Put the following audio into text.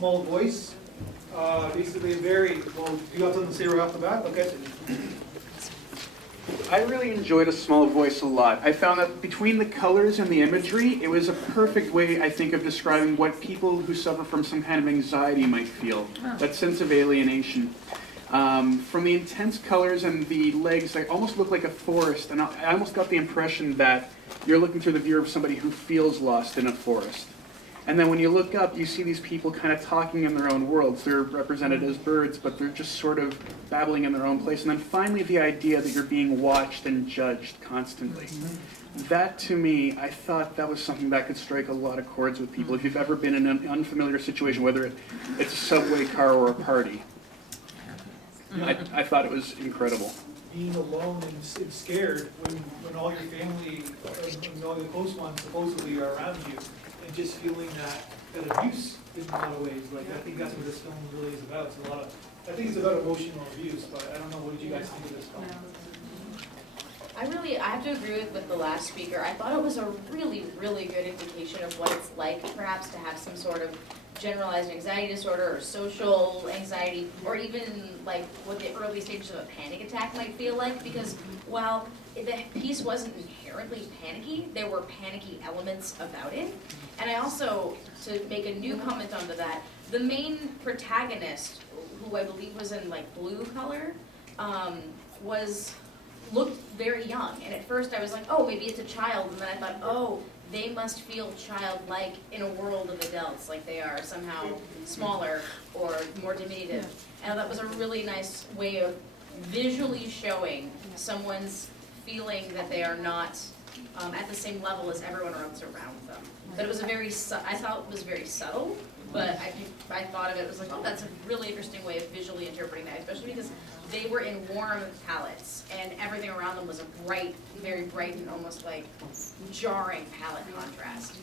small voice. Basically very, well, do you have something to say right off the bat? Okay. I really enjoyed A Small Voice a lot. I found that between the colors and the imagery, it was a perfect way, I think, of describing what people who suffer from some kind of anxiety might feel, that sense of alienation. From the intense colors and the legs, they almost look like a forest, and I almost got the impression that you're looking through the view of somebody who feels lost in a forest. And then when you look up, you see these people kind of talking in their own worlds. They're represented as birds, but they're just sort of babbling in their own place. And then finally the idea that you're being watched and judged constantly. That, to me, I thought that was something that could strike a lot of chords with people. If you've ever been in an unfamiliar situation, whether it's a subway car or a party, I thought it was incredible. Being alone and scared when all your family, when all your close ones supposedly are around you, and just feeling that abuse in a lot of ways. Like, I think that's what this film really is about. It's I think it's about emotional abuse, but I don't know, what did you guys think of this film? I have to agree with the last speaker. I thought it was a really, really good indication of what it's like perhaps to have some sort of generalized anxiety disorder or social anxiety, or even like what the early stages of a panic attack might feel like, because while the piece wasn't inherently panicky, there were panicky elements about it. And I also, to make a new comment onto that, the main protagonist, who I believe was in like blue color, looked very young. And at first I was like, oh, maybe it's a child, and then I thought, oh, they must feel childlike in a world of adults, like they are somehow smaller or more diminutive. And that was a really nice way of visually showing someone's feeling that they are not at the same level as everyone else around them. But it was I thought it was very subtle, but I thought of it, was like, oh, that's a really interesting way of visually interpreting that, especially because they were in warm palettes and everything around them was a bright, very bright and almost like jarring palette contrast.